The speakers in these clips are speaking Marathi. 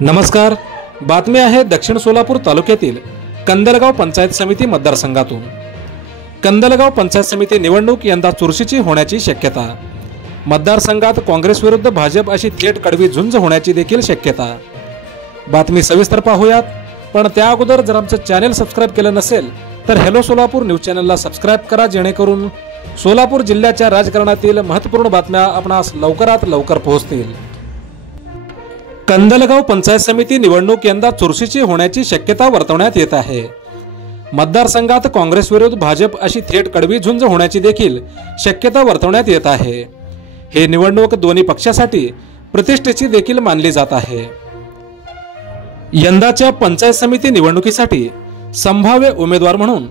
नमस्कार। बातमी आहे दक्षिण सोलापूर तालुक्यातील कंदलगाव पंचायत समिती मतदारसंघातून। कंदलगाव पंचायत समिती निवडणूक यंदा चुरशीची होण्याची शक्यता। मतदारसंघात काँग्रेस विरुद्ध भाजप अशी थेट कडवी झुंज होण्याची देखील शक्यता। बातमी सविस्तर पाहूयात, पण त्या अगोदर जर आमचं चॅनल सबस्क्राइब केलं नसेल तर हेलो सोलापूर न्यूज चॅनलला सबस्क्राइब करा, जेणेकरून सोलापूर जिल्ह्याच्या राजकारणातील महत्त्वपूर्ण बातम्या आपणास लवकरात लवकर पोहोचतील। कंदलगाव पंचायत समिती निवडणूक यंदा चुरशीची होण्याची शक्यता वर्तवण्यात येत आहे। मतदारसंघात काँग्रेस विरुद्ध भाजप अशी थेट कडवी झुंज होण्याची देखील शक्यता वर्तवण्यात येत आहे। हे निवडणूक दोन्ही पक्षासाठी प्रतिष्ठेची देखील मानली जात आहे। यंदाच्या पंचायत समिती निवडणुकीसाठी संभाव्य उमेदवार म्हणून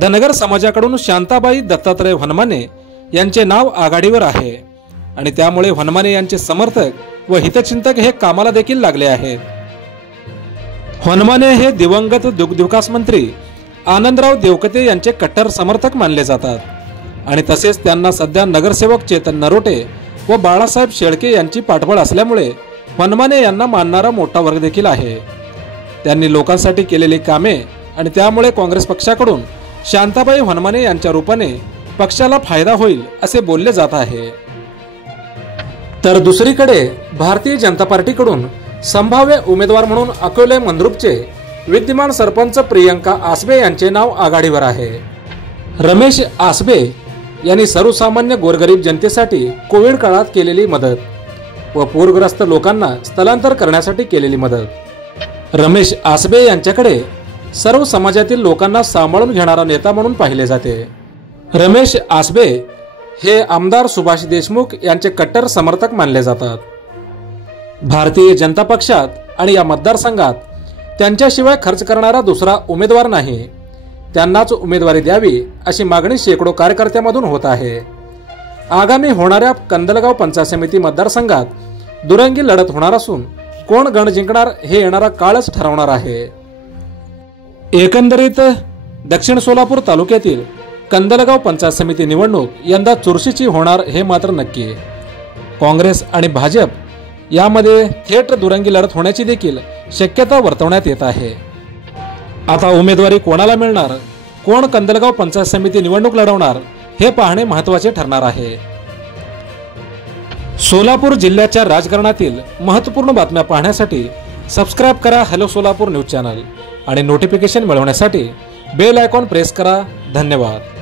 धनगर समाजाकडून शांताबाई दत्तात्रय वनमाने यांचे नाव आघाडीवर आहे आणि त्यामुळे वनमाने यांचे समर्थक व हितचिंतक हे कामाला देखील लागले आहेत। वनमाने हे दिवंगत दुग्धविकास मंत्री आनंदराव देवकते यांचे कट्टर समर्थक मानले जातात आणि तसेच त्यांना सध्या नगरसेवक चेतन नरोटे व बाळासाहेब शेळके यांची पाठबळ असल्यामुळे वनमाने यांना मानणारा मोठा वर्ग देखील आहे। त्यांनी लोकांसाठी केलेली कामे आणि त्यामुळे काँग्रेस पक्षाकडून शांताबाई वनमाने यांच्या रूपाने पक्षाला फायदा होईल असे बोलले जात आहे। तर दुसरीकडे भारतीय जनता पार्टीकडून संभाव्य उमेदवार म्हणून अकोले मंद्रुपचे विद्यमान सरपंच प्रियंका आसबे यांचे नाव आघाडीवर आहे। रमेश आसबे यांनी सर्वसामान्य गोरगरीब जनतेसाठी कोविड काळात केलेली मदत व पूरग्रस्त लोकांना स्थलांतर करण्यासाठी केलेली मदत। रमेश आसबे यांच्याकडे सर्व समाजातील लोकांना सांभाळून घेणारा नेता म्हणून पाहिले जाते। रमेश आसबे हे आमदार सुभाष देशमुख यांचे कट्टर समर्थक मानले जातात। भारतीय जनता पक्षात आणि या मतदारसंघात त्यांच्याशिवाय खर्च करणारा दुसरा उमेदवार नाही, त्यांनाच उमेदवारी द्यावी अशी मागणी शेकडो कार्यकर्त्यांमधून होत आहे। आगामी होणाऱ्या कंदलगाव पंचायत समिती मतदारसंघात दुरंगी लढत होणार असून कोण गण जिंकणार हे येणारा काळच ठरवणार आहे। एकंदरीत दक्षिण सोलापूर तालुक्यातील कंदलगाव पंचायत समिती निवडणूक यंदा चुरशीची होणार हे मात्र नक्की। काँग्रेस आणि भाजप यामध्ये थेट दुरंगी लढत होण्याची देखील शक्यता वर्तवण्यात येत आहे। आता उमेदवारी कोणाला मिळणार, कोण कंदलगाव पंचायत समिती निवडणूक लढवणार हे पाहणे महत्त्वाचे ठरणार आहे। सोलापूर जिल्ह्याच्या राजकारणातील महत्त्वपूर्ण बातम्या पाहण्यासाठी सबस्क्राइब करा हेलो सोलापूर न्यूज चॅनल आणि नोटिफिकेशन मिळवण्यासाठी बेल आयकॉन प्रेस करा। धन्यवाद।